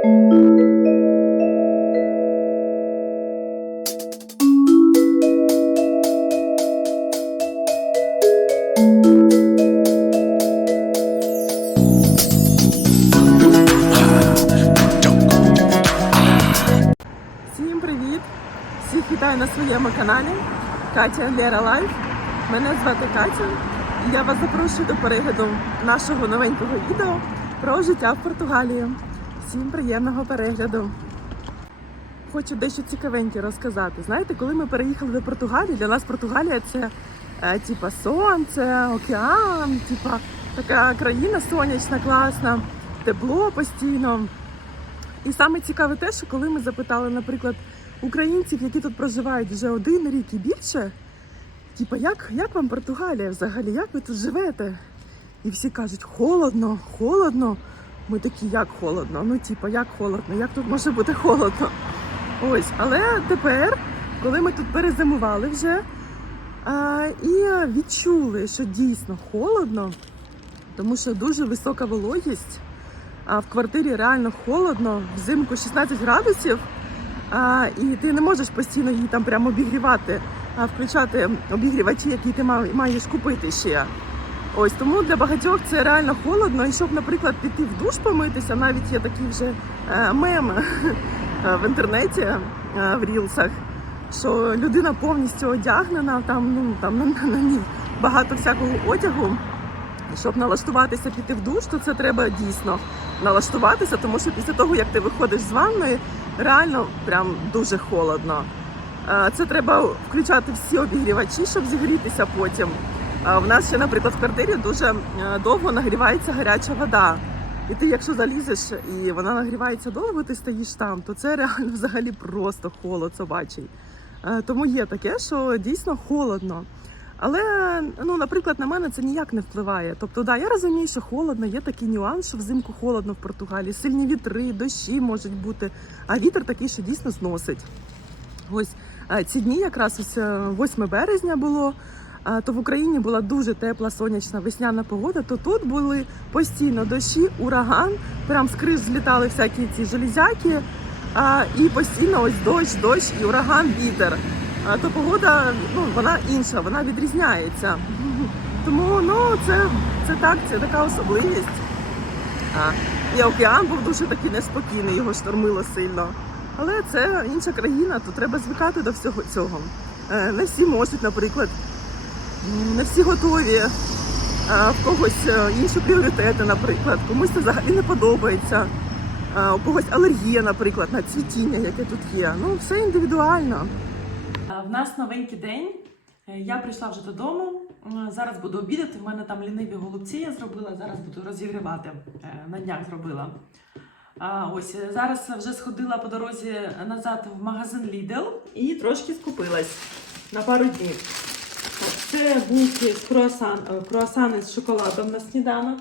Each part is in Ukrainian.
Вітаю на своєму каналі Катя Лера Лайф. Мене звати Катя і я вас запрошую до перегляду нашого новенького відео про життя в Португалії. Всім приємного перегляду! Хочу дещо цікавеньке розказати. Знаєте, коли ми переїхали до Португалії, для нас Португалія це е, типа сонце, океан, типа така країна сонячна, класна, тепло постійно. І саме цікаве те, що коли ми запитали, наприклад, українців, які тут проживають вже один рік і більше, типа, як, як вам Португалія взагалі? Як ви тут живете? І всі кажуть, холодно, холодно. Ми такі, як холодно? Ну, типа, як холодно, як тут може бути холодно? Ось, але тепер, коли ми тут перезимували вже а, і відчули, що дійсно холодно, тому що дуже висока вологість а в квартирі реально холодно, взимку 16 градусів, а, і ти не можеш постійно її там прямо обігрівати, а включати обігрівачі, які ти маєш купити ще. Ось тому для багатьох це реально холодно. І щоб, наприклад, піти в душ помитися, навіть є такий вже е, мем е, в інтернеті, е, в рілсах, що людина повністю одягнена, там ну там на, ній багато всякого одягу. Щоб налаштуватися піти в душ, то це треба дійсно налаштуватися, тому що після того, як ти виходиш з ванної, реально прям дуже холодно. Це треба включати всі обігрівачі, щоб зігрітися потім. В нас ще, наприклад, в квартирі дуже е, довго нагрівається гаряча вода. І ти, якщо залізеш і вона нагрівається довго, ти стоїш там, то це реально взагалі просто холод собачий. Е, Тому є таке, що дійсно холодно. Але, ну, наприклад, на мене це ніяк не впливає. Тобто, да, я розумію, що холодно, є такий нюанс, що взимку холодно в Португалії, сильні вітри, дощі можуть бути, а вітер такий, що дійсно зносить. Ось е, ці дні, якраз ось е, 8 березня було. То в Україні була дуже тепла сонячна весняна погода, то тут були постійно дощі, ураган, прям з криш злітали всякі ці железяки, а, і постійно ось дощ, дощ і ураган, вітер. А, то погода ну, вона інша, вона відрізняється. Тому ну, це, це так, це така особливість. А, і океан був дуже такий неспокійний, його штормило сильно. Але це інша країна, то треба звикати до всього цього. Е, Не всі можуть, наприклад, не всі готові. Е, В когось е, інші пріоритети, наприклад, комусь це взагалі не подобається. Е, У когось алергія, наприклад, на цвітіння, яке тут є. Ну, все індивідуально. В нас новенький день. Я прийшла вже додому. Зараз буду обідати. У мене там ліниві голубці я зробила. Зараз буду розігрівати. На днях зробила. А, ось зараз вже сходила по дорозі назад в магазин Lidl і трошки скупилась на пару днів. Це булки з круасан, е, круасани з шоколадом на сніданок.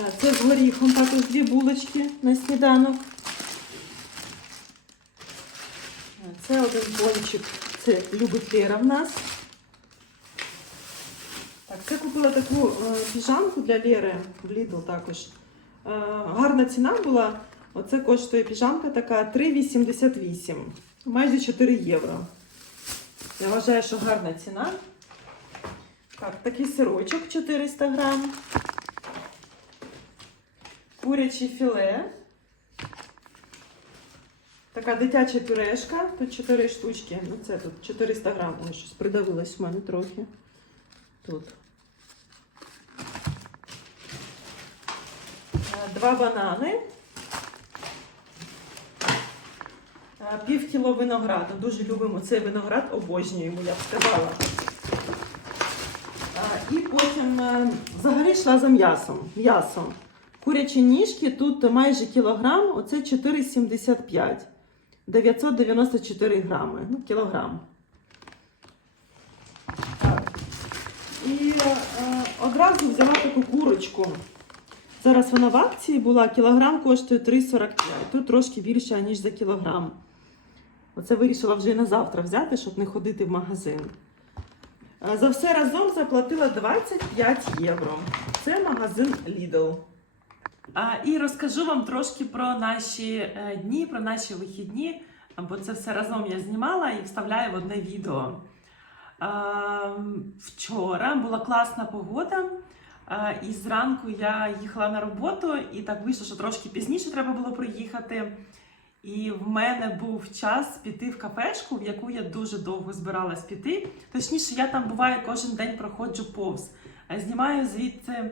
Е, Це з горіхом також дві булочки на сніданок. Е, Це один пончик, це любить Лера в нас. Так, це купила таку піжамку для Лєри в Lidl також. Гарна ціна була. Оце коштує піжамка така 3,88. Майже 4 євро. Я вважаю, що гарна ціна. Так, такий сирочок 400 грам. Куряче філе. Така дитяча пюрешка. Тут 4 штучки. Ну, це тут 400 грам. Ой, щось придавилось в мене трохи. Тут. Е, Два банани. Е, Пів кіло винограду. Дуже любимо цей виноград, обожнюємо, я б сказала. Е, І потім е, взагалі йшла за м'ясом. М'ясом. Курячі ніжки тут майже кілограм, оце 4,75. 994 грами. Ну, кілограм. І е, одразу взяла таку курочку. Зараз вона в акції була, кілограм коштує 3,45. Тут трошки більше, ніж за кілограм. Оце вирішила вже і на завтра взяти, щоб не ходити в магазин. Е, За все разом заплатила 25 євро. Це магазин Lidl. І розкажу вам трошки про наші е, дні, про наші вихідні, бо це все разом я знімала і вставляю в одне відео. Вчора була класна погода, і зранку я їхала на роботу, і так вийшло, що трошки пізніше треба було приїхати. І в мене був час піти в кафешку, в яку я дуже довго збиралась піти. Точніше, я там буваю кожен день проходжу повз. Е, Знімаю звідти е,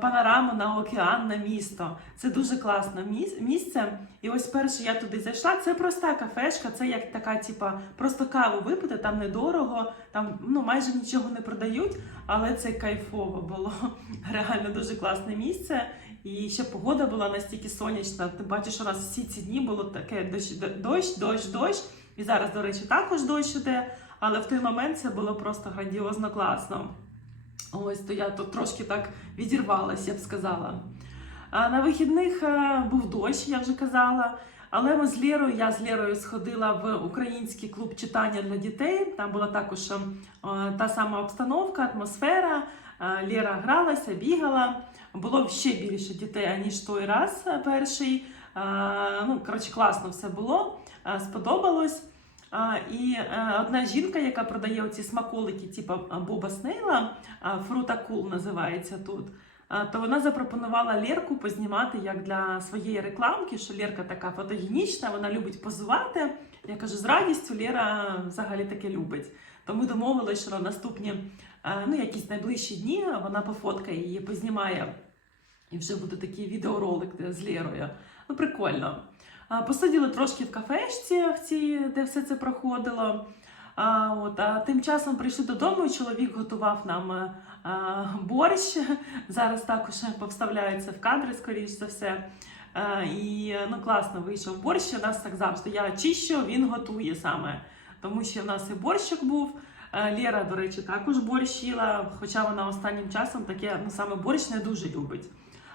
панораму на океан, на місто. Це дуже класне місце. І ось перше я туди зайшла. Це проста кафешка, це як така, типа, просто каву випити, там недорого, там ну майже нічого не продають, але це кайфово було. Реально дуже класне місце. І ще погода була настільки сонячна. Паче, що у нас всі ці дні було таке дощ, дощ, дощ, дощ. І зараз, до речі, також дощ іде, але в той момент це було просто грандіозно класно. Ось то я тут трошки так відірвалась, я б сказала. А на вихідних е, був дощ, я вже казала. Але ми з Лєрою, я з Лєрою сходила в український клуб читання для дітей. Там була також е, та сама обстановка, атмосфера. Е, Лєра гралася, бігала. Було ще більше дітей, аніж той раз е, перший. Е, Ну, коротше, класно все було, е, сподобалось. І одна жінка, яка продає оці смаколики, типу Боба Снейла, Фрута Кул називається тут. То вона запропонувала Лєрку познімати як для своєї рекламки, що Лєрка така фотогенічна, вона любить позувати. Я кажу, з радістю Лєра взагалі таке любить. То ми домовилися, що на наступні ну, якісь найближчі дні вона пофоткає її, познімає. І вже буде такий відеоролик з Лєрою. Ну, прикольно. Посиділи трошки в кафешці, в цій, де все це проходило. А, от, а тим часом прийшли додому, і чоловік готував нам е, а, борщ. Зараз також повставляються в кадри, скоріш за все. А, і ну, класно вийшов борщ. У нас так завжди. Я чищу, він готує саме. Тому що в нас і борщик був. Лєра, до речі, також борщ їла, хоча вона останнім часом таке ну, саме борщ не дуже любить.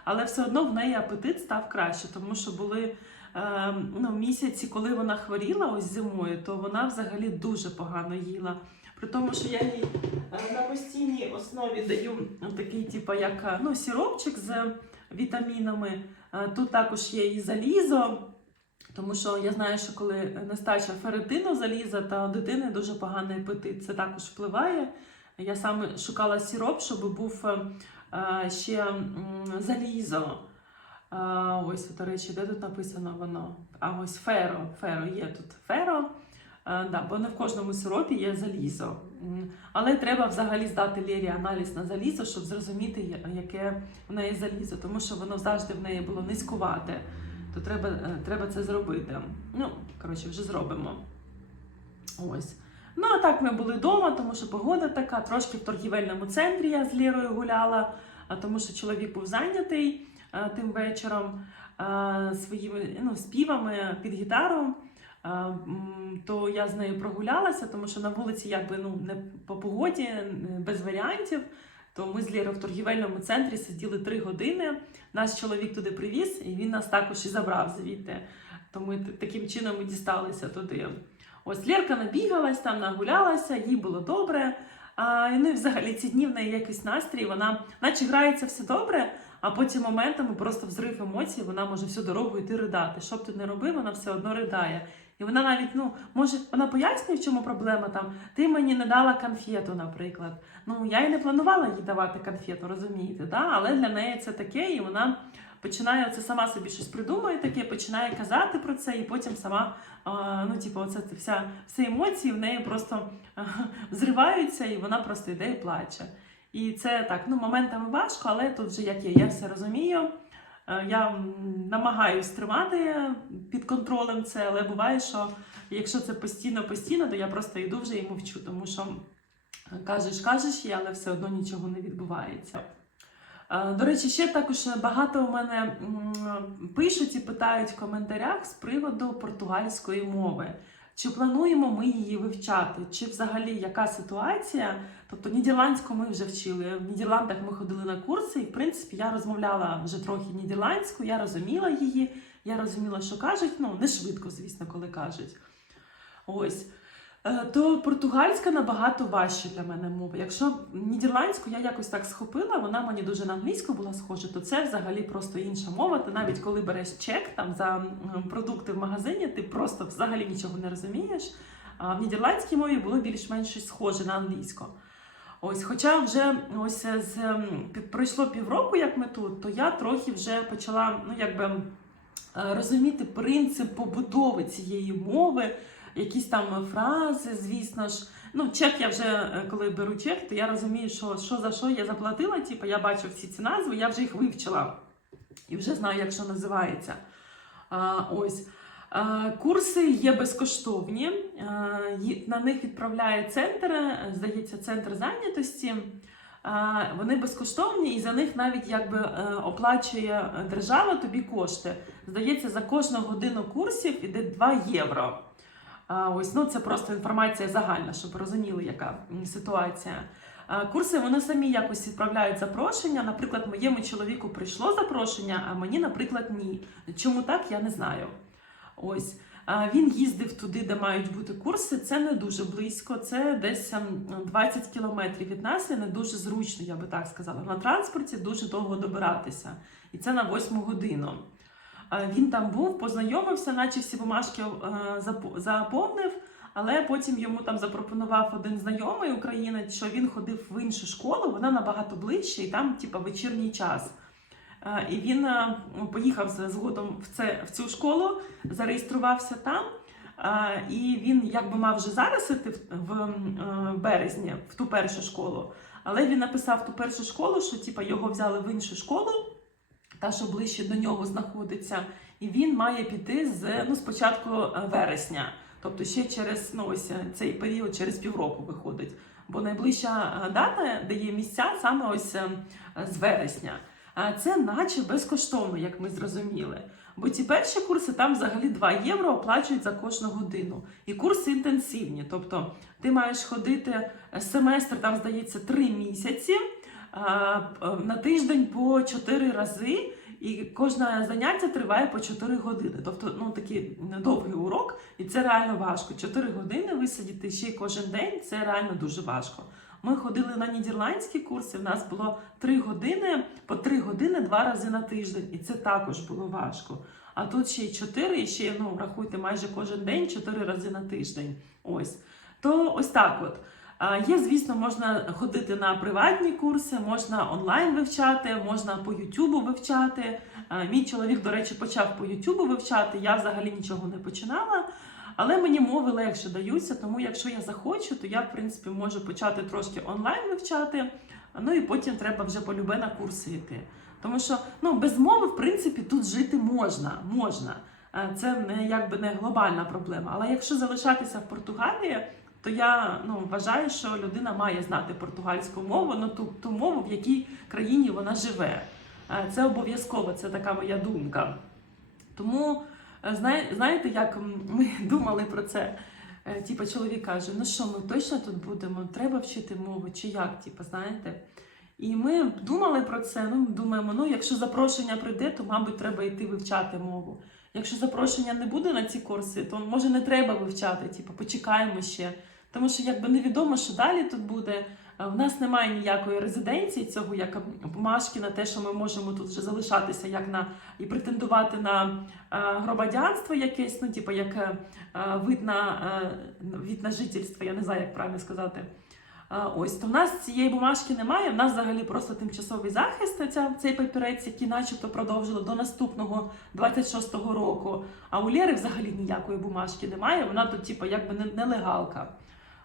Але все одно в неї апетит став краще, тому що були е, ну, місяці, коли вона хворіла ось зимою, то вона взагалі дуже погано їла. При тому, що я їй е, на постійній основі даю такий, типу, як е, ну, сіропчик з вітамінами. Тут також є і залізо. Тому що я знаю, що коли нестача ферритину заліза, та у дитини дуже поганий апетит. Це також впливає. Я саме шукала сіроп, щоб був е, е, ще залізо. А, ось, до речі, де тут написано воно? А ось феро. Феро є тут феро. Да, бо не в кожному сиропі є залізо. Але треба взагалі здати Лєрі аналіз на залізо, щоб зрозуміти, яке в неї залізо, тому що воно завжди в неї було низькувате. То треба, е, треба це зробити. Ну, коротше, вже зробимо. Ось. Ну, а так ми були вдома, тому що погода така, трошки в торгівельному центрі я з Лєрою гуляла, тому що чоловік був зайнятий тим вечором своїми ну, співами під гітару. То я з нею прогулялася, тому що на вулиці якби ну не по погоді, без варіантів. То ми з Лєрою в торгівельному центрі сиділи три години. Наш чоловік туди привіз, і він нас також і забрав звідти. То ми таким чином і дісталися туди. Ось Лєрка набігалась, там нагулялася, їй було добре. А, ну і взагалі ці дні в неї якийсь настрій, вона наче грається все добре, а потім моментами просто взрив емоцій, вона може всю дорогу йти ридати. Що б ти не робив, вона все одно ридає. І вона навіть, ну, може, вона пояснює, в чому проблема там. Ти мені не дала конфету, наприклад. Ну, я і не планувала їй давати конфету, розумієте, да? але для неї це таке, і вона починає це сама собі щось придумає таке, починає казати про це, і потім сама, ну, типу, оце вся, всі емоції в неї просто а, взриваються, і вона просто йде і плаче. І це так, ну, моментами важко, але тут вже як є, я все розумію. Е, Я намагаюсь тримати під контролем це, але буває, що якщо це постійно-постійно, то я просто йду вже і мовчу, тому що кажеш, кажеш, але все одно нічого не відбувається. Е, До речі, ще також багато у мене пишуть і питають в коментарях з приводу португальської мови. Чи плануємо ми її вивчати? Чи взагалі яка ситуація? Тобто нідерландську ми вже вчили. В Нідерландах ми ходили на курси, і в принципі я розмовляла вже трохи нідерландську, я розуміла її, я розуміла, що кажуть. Ну, не швидко, звісно, коли кажуть. Ось. Е, То португальська набагато важча для мене мова. Якщо нідерландську я якось так схопила, вона мені дуже на англійську була схожа, то це взагалі просто інша мова. Ти навіть коли береш чек там за продукти в магазині, ти просто взагалі нічого не розумієш. А в нідерландській мові було більш-менш схоже на англійську. Ось, хоча вже ось з м, пройшло півроку, як ми тут, то я трохи вже почала ну якби е, розуміти принцип побудови цієї мови, якісь там фрази, звісно ж. Ну, чек я вже е, коли беру чек, то я розумію, що, що за що я заплатила. Типу, я бачу всі ці назви, я вже їх вивчила і вже знаю, як що називається. А, ось. А, Курси є безкоштовні. а, На них відправляє центр, е, здається, центр зайнятості. А, Вони безкоштовні і за них навіть якби е, оплачує держава тобі кошти. Здається, за кожну годину курсів іде 2 євро. Ось ну це просто інформація загальна, щоб розуміли, яка ситуація. Курси вони самі якось відправляють запрошення. Наприклад, моєму чоловіку прийшло запрошення, а мені, наприклад, ні. Чому так, я не знаю. Ось він їздив туди, де мають бути курси. Це не дуже близько, це десь ем, 20 кілометрів від нас не дуже зручно, я би так сказала. На транспорті дуже довго добиратися, і це на восьму годину. А, Він там був, познайомився, наче всі бумажки е, заповнив. Але потім йому там запропонував один знайомий українець, що він ходив в іншу школу, вона набагато ближче, і там, типа, вечірній час. Е, І він е, поїхав згодом в, це, в цю школу, зареєструвався там. е, І він якби мав вже зараз іти в, е, березні в ту першу школу. Але він написав ту першу школу, що типа, його взяли в іншу школу, та що ближче до нього знаходиться, і він має піти з ну, спочатку е, вересня. Тобто ще через ну, ось е, цей період, через півроку виходить. Бо найближча е, дата, де є місця, саме ось з вересня. А Це наче безкоштовно, як ми зрозуміли. Бо ті перші курси там взагалі 2 євро оплачують за кожну годину. І курси інтенсивні. Тобто ти маєш ходити семестр, там здається, 3 місяці на тиждень по 4 рази. І кожне заняття триває по 4 години. Тобто, ну такий довгий урок, і це реально важко. 4 години висидіти ще кожен день це реально дуже важко. Ми ходили на нідерландські курси. В нас було 3 години по 3 години два рази на тиждень, і це також було важко. А тут ще й 4, і ще ну рахуйте майже кожен день 4 рази на тиждень. Ось то ось так от. Є, звісно, можна ходити на приватні курси, можна онлайн вивчати, можна по Ютубу вивчати. Мій чоловік, до речі, почав по Ютубу вивчати. Я взагалі нічого не починала. Але мені мови легше даються, тому якщо я захочу, то я, в принципі, можу почати трошки онлайн вивчати, ну і потім треба вже полюбе на курси йти. Тому що ну, без мови, в принципі, тут жити можна. можна. Е, Це не якби не глобальна проблема. Але якщо залишатися в Португалії, то я ну, вважаю, що людина має знати португальську мову, ну ту, ту мову, в якій країні вона живе. Е, Це обов'язково, це така моя думка. Тому е, знаєте, як ми думали про це? Е, Типа чоловік каже: ну що, ми точно тут будемо? Треба вчити мову, чи як? Типа, знаєте? І ми думали про це. Ну, думаємо, ну якщо запрошення прийде, то, мабуть, треба йти вивчати мову. Якщо запрошення не буде на ці курси, то може не треба вивчати, типу, почекаємо ще. Тому що якби невідомо, що далі тут буде. Е, У нас немає ніякої резиденції цього, як бумажки на те, що ми можемо тут вже залишатися, як на і претендувати на е, громадянство якесь, ну типу як е, вид на від на жительство, я не знаю, як правильно сказати. Ось то в нас цієї бумажки немає. В нас взагалі просто тимчасовий захист. Ця цей папірець, який начебто продовжили до наступного 26-го року. А у Лєри взагалі ніякої бумажки немає. Вона тут, типу, якби не- нелегалка.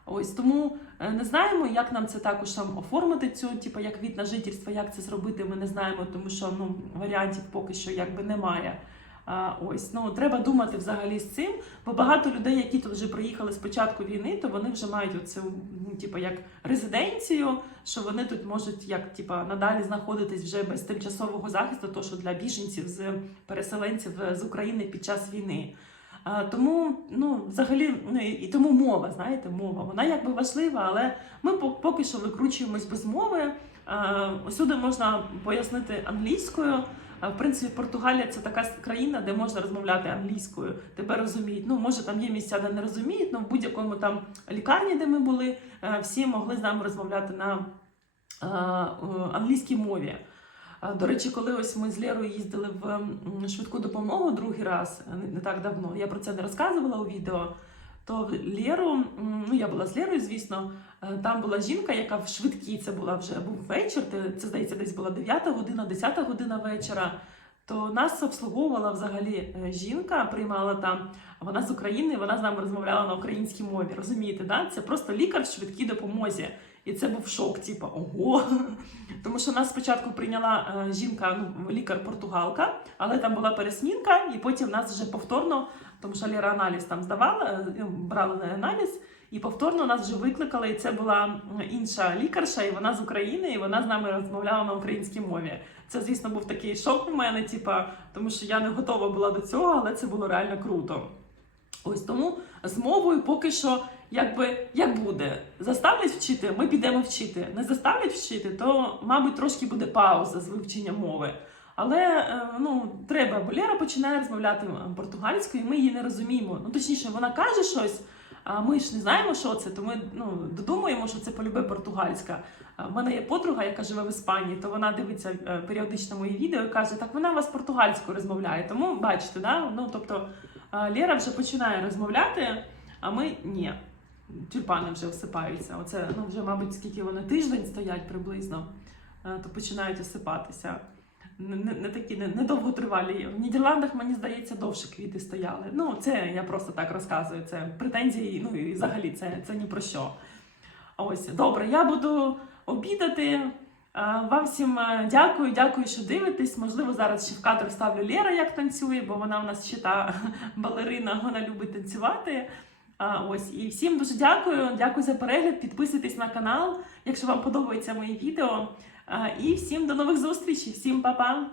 Ось тому е, не знаємо, як нам це також там оформити цю, типу, як від на жительство, як це зробити. Ми не знаємо, тому що ну варіантів поки що якби немає. А, ось ну треба думати взагалі з цим, бо багато людей, які тут вже приїхали з початку війни, то вони вже мають оцю, ну, типу, як резиденцію, що вони тут можуть як типу, надалі знаходитись вже без тимчасового захисту, то що для біженців з переселенців з України під час війни. А, тому, ну, взагалі, ну, і тому мова, знаєте, мова, вона якби важлива, але ми поки що викручуємось без мови. Усюди можна пояснити англійською. В принципі, Португалія це така країна, де можна розмовляти англійською. Тебе розуміють. Ну, може, там є місця, де не розуміють, але в будь-якому там лікарні, де ми були, е, всі могли з нами розмовляти на е, е, англійській мові. До речі, коли ось ми з Лєрою їздили в швидку допомогу другий раз, е, не- так давно, я про це не розказувала у відео. То Лєру, ну я була з Лєрою, звісно, е, там була жінка, яка в швидкій, це була вже був вечір, це здається, десь була 9 година, 10 година вечора. То нас обслуговувала взагалі е, жінка, приймала там. Вона з України, вона з нами розмовляла на українській мові. Розумієте, да? Це просто лікар в швидкій допомозі. І це був шок, типу, ого. Тому що нас спочатку прийняла е, жінка, ну, лікар-португалка, але там була пересмінка, і потім нас вже повторно, тому що Ліра аналіз там здавала, е, ну, брали на аналіз, і повторно нас вже викликали. І це була інша лікарша, і вона з України, і вона з нами розмовляла на українській мові. Це, звісно, був такий шок у мене, типа, тому що я не готова була до цього, але це було реально круто. Ось тому з мовою поки що, якби як буде, заставлять вчити, ми підемо вчити. Не заставлять вчити, то, мабуть, трошки буде пауза з вивчення мови. Але е, ну, треба, бо Лера починає розмовляти португальською, і ми її не розуміємо. Ну, точніше, вона каже щось, а ми ж не знаємо, що це, то ми ну, додумуємо, що це полюбе португальська. В мене є подруга, яка живе в Іспанії, то вона дивиться е, періодично мої відео і каже, так вона у вас португальською розмовляє. Тому бачите, да? ну, тобто Лера вже починає розмовляти, а ми ні. Тюльпани вже осипаються. Оце, ну, вже, мабуть, скільки вони тиждень стоять приблизно, е, то починають осипатися. Не, не, такі не, не. В Нідерландах, мені здається, довше квіти стояли. Ну, це я просто так розказую. Це претензії, ну і взагалі це, це ні про що. Ось, добре, я буду обідати. Е, Вам всім е, дякую, дякую, що дивитесь. Можливо, зараз ще в кадр ставлю Лера, як танцює, бо вона в нас ще та балерина, вона любить танцювати. А, ось і всім дуже дякую. Дякую за перегляд. Підписуйтесь на канал, якщо вам подобаються мої відео. І всім до нових зустрічей. Всім па-па!